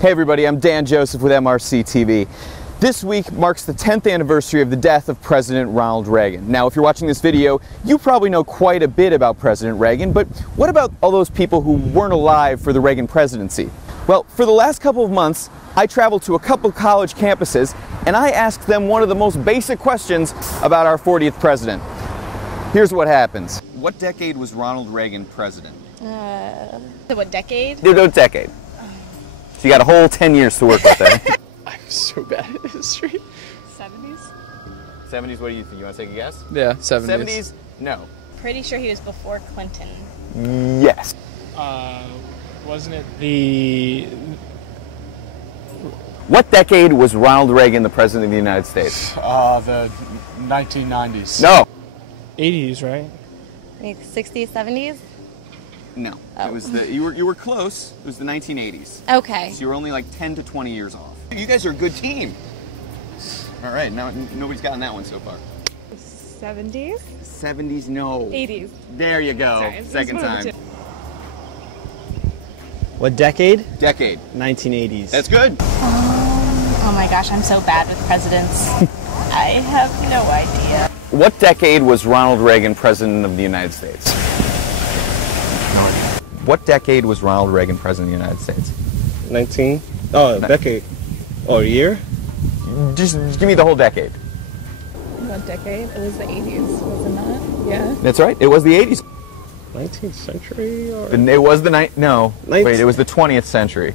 Hey everybody, I'm Dan Joseph with MRCTV. This week marks the 10th anniversary of the death of President Ronald Reagan. Now, if you're watching this video, you probably know quite a bit about President Reagan, but what about all those people who weren't alive for the Reagan presidency? Well, for the last couple of months, I traveled to a couple college campuses and I asked them one of the most basic questions about our 40th president. Here's what happens. What decade was Ronald Reagan president? What decade? No decade. So you got a whole 10 years to work with there. I'm so bad at history. 70s? 70s, what do you think? You want to take a guess? Yeah, 70s. 70s? No. Pretty sure he was before Clinton. Yes. Wasn't it the... What decade was Ronald Reagan the president of the United States? The 1990s. No. 80s, right? Like 60s, 70s? No. Oh. It was you were close. It was the 1980s. Okay. So you were only like 10 to 20 years off. You guys are a good team. All right, now nobody's gotten that one so far. 70s? 70s, no. 80s. There you go. Sorry, Second time. What decade? Decade. 1980s. That's good. Oh my gosh, I'm so bad with presidents. I have no idea. What decade was Ronald Reagan president of the United States? What decade was Ronald Reagan president of the United States? 19? Oh, decade. Or year? Just give me the whole decade. What decade? It was the 80s, wasn't it? Yeah. That's right. It was the 80s. 19th century? Or... It was the Ninth- Wait, it was the 20th century.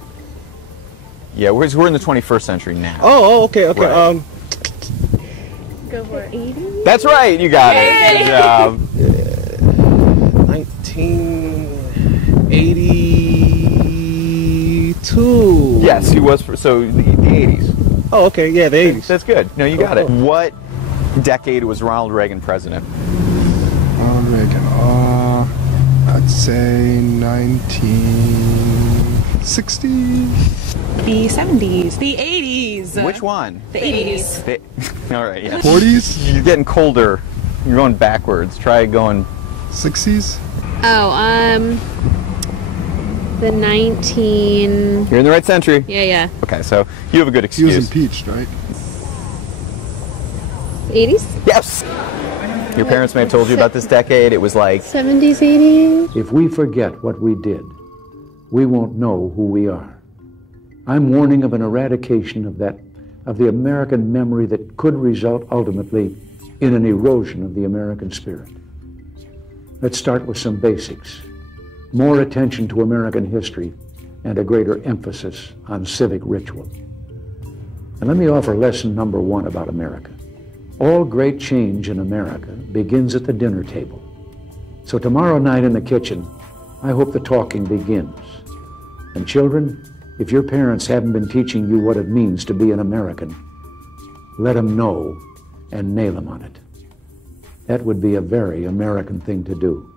Yeah, we're in the 21st century now. Oh, okay. Right. Go for it. 80s? That's right. You got it. Good job. 1982. Yes, he was. So the 80s. Oh, okay. Yeah, the 80s. That's good. No, you got it. What decade was Ronald Reagan president? Ronald Reagan. I'd say 1960. The 70s. The 80s. Which one? The 80s. All right. Yeah. 40s. You're getting colder. You're going backwards. Try going. 60s. Oh, the 19... You're in the right century. Yeah. Okay, so you have a good He excuse. was impeached, right? 80s? Yes. Your parents may have told you about this decade. It was like 70s, 80s? If we forget what we did, we won't know who we are. I'm warning of an eradication of the American memory that could result ultimately in an erosion of the American spirit. Let's start with some basics. More attention to American history and a greater emphasis on civic ritual. And let me offer lesson number one about America. All great change in America begins at the dinner table. So tomorrow night in the kitchen, I hope the talking begins. And children, if your parents haven't been teaching you what it means to be an American, let them know and nail them on it. That would be a very American thing to do.